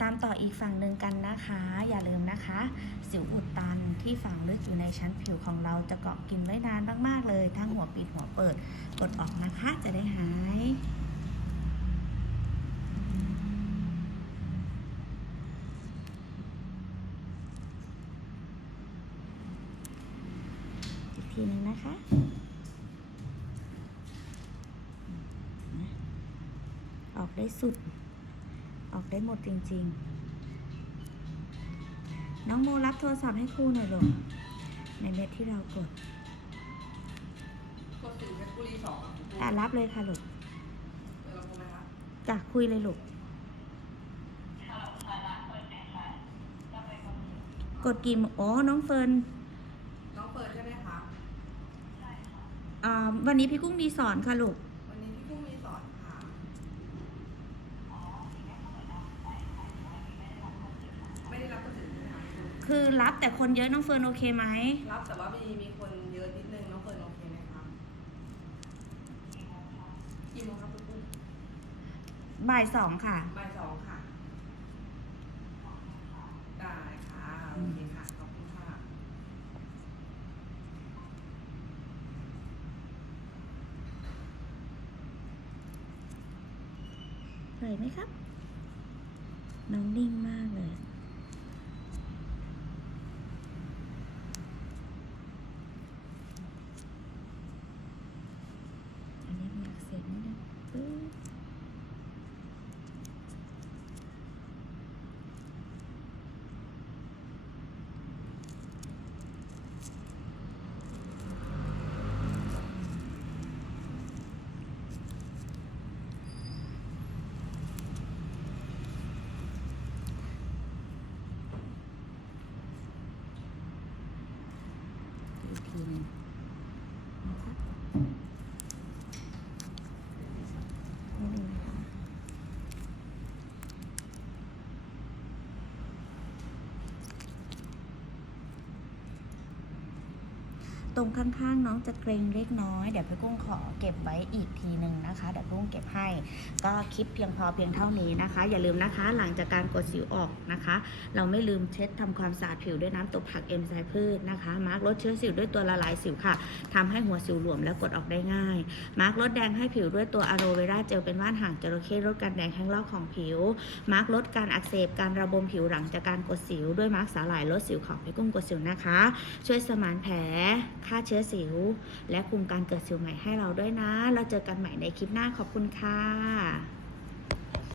ตามต่ออีกฝั่งหนึ่งกันนะคะ อย่าลืมนะคะ สิวอุดตันที่ฝังลึกอยู่ในชั้นผิวของเราจะเกาะกินไว้นานมากๆเลย ทั้งหัวปิดหัวเปิดกดออกนะคะจะได้หายอีกทีหนึ่งนะคะออกได้สุด ออกได้หมดจริง ๆ น้องโมรับโทรศัพท์ให้ครูหน่อยลูกในเม็ดที่เรากดกดสิวเพชรบุรีสองครับอะรับเลยค่ะลูกเดี๋ยวเราโทรไหมคะจ้ะคุยเลยลูก กดกี่โมงอ๋อน้องเฟิร์นน้องเปิดใช่ไหมคะอ่าวันนี้พี่กุ้งมีสอนค่ะลูก วันนี้พี่กุ้งมีสอนค่ะ ไม่ได้รับกดสิวใช่ไหม คะคือรับแต่คนเยอะน้องเฟิร์นโอเคไหม รับแต่ว่ามีมีคนเยอะนิดนึงน้องเฟิร์นโอเคไหมคะกี่โมงครับคุณกุ้งบ่ายสองค่ะ บ่ายสองค่ะ ได้ค่ะโอเคค่ะขอบคุณค่ะเลยไหมครับ น้องนิ่งมากเลย อันนี้มีอักเสบนิดนึงปึ๊บอีกทีหนึงนะครับนิดนึงนะคะ ตรงข้างๆน้องจะเกรงเล็กน้อยเดี๋ยวพี่กุ้งขอเก็บไว้อีกทีหนึ่งนะคะเดี๋ยวพี่กุ้งเก็บให้ ก็คลิปเพียงพอเพียงเท่านี้นะคะ อย่าลืมนะคะ หลังจากการกดสิวออกนะคะ เราไม่ลืมเช็ดทำความสะอาดผิวด้วยน้ำตบผักเอ็นไซพืชนะคะมาร์กลดเชื้อสิวด้วยตัวละลายสิวค่ะทำให้หัวสิวหลวมและกดออกได้ง่าย มาร์กลดแดงให้ผิวด้วยตัวอะโลเวราเจลเป็นว่านหางจระเข้ลดการแดงแห้งลอกของผิว มาร์กลดการอักเสบการระบมผิวหลังจากการกดสิว ด้วยมาร์กสาหร่ายลดสิวของพี่กุ้งกดสิวนะคะ ช่วยสมานแผลฆ่าเชื้อสิว และคุมการเกิดสิวใหม่ให้เราด้วยนะ เราเจอกันใหม่ในคลิปหน้าขอบคุณค่ะ